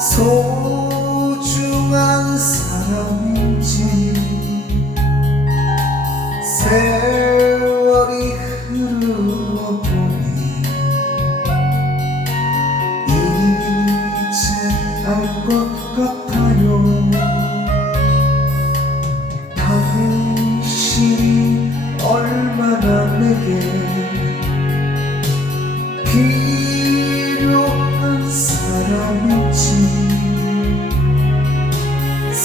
소중한 사람인지 세월이 흐르고 보니 이제 알 것 같아요. 당신이 얼마나 내게 필요한 사람인지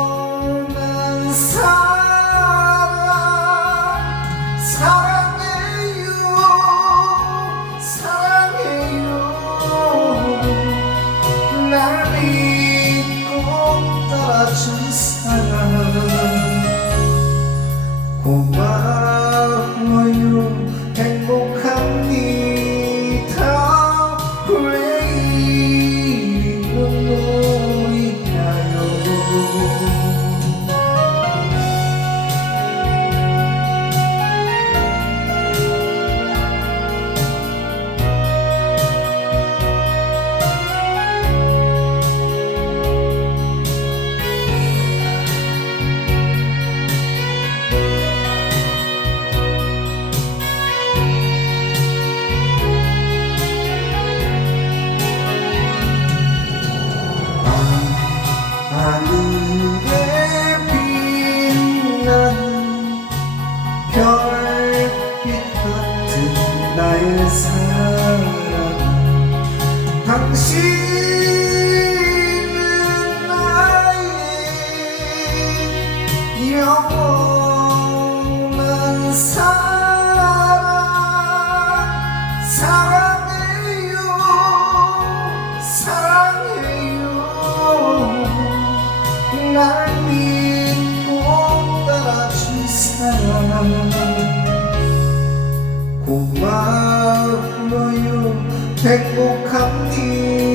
영원한 사랑 사랑해요 사랑해요. 날 믿고 고마워요 같은 나의 사랑. 당신은 나의 영원한 사랑. 사랑해요. 사랑해요. 날 믿고 따라준 사랑 고마워요 행복합니다